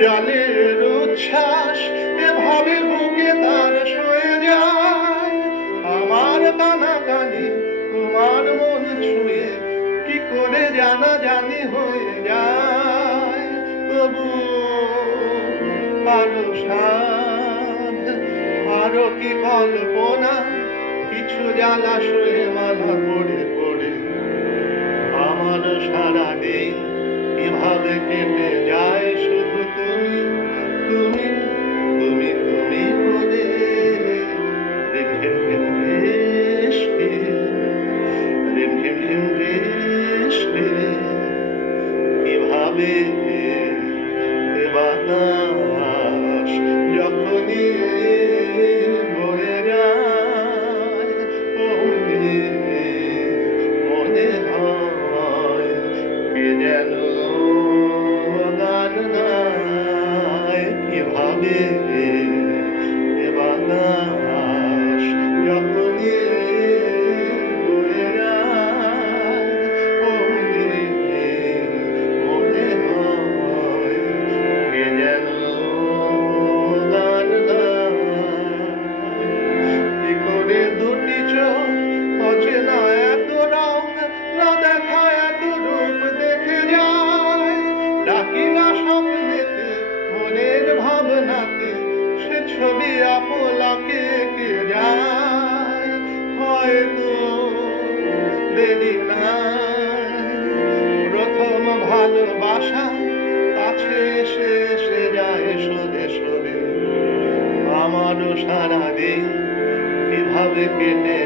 জলের উচ্ছ্বাস এভাবে বুকে তার সয়ে যায়। আমার কানাকানি তোমার মন ছুঁয়ে কি করে জানাজানি হয়ে যায়। তবু আরো সাধ আরো কি কল্পনা, কিছু জ্বালাশয়ে মালা পড়ে পড়ে আমার সারাদিন কিভাবে কেটে যায়। শুধু তুমি তুমি তুমি তুমি করে রিমঝিম ঝিম বৃষ্টি, রিমঝিম ঝিম বৃষ্টি কিভাবে বাতাস যখনই বয়ে যায় অমনি মনে হয় কে যেন গান গায়। কিভাবে বাতাস যখনই বয়ে যায় অমনি মনে হয় কে যেন গান গায়। কি করে দুটি চোখ অচেনা এত রং না দেখা এত রূপ দেখে যায়। ডাকি না স্বপ্নেতে মনের ভাবনাতে সে ছবি আপলাকে এঁকে যায়। হয়তো দেরি নাই প্রথম ভালোবাসা কাছে এসে এসে যায় সরে সরে। আমারও সারাদিন কিভাবে কেটে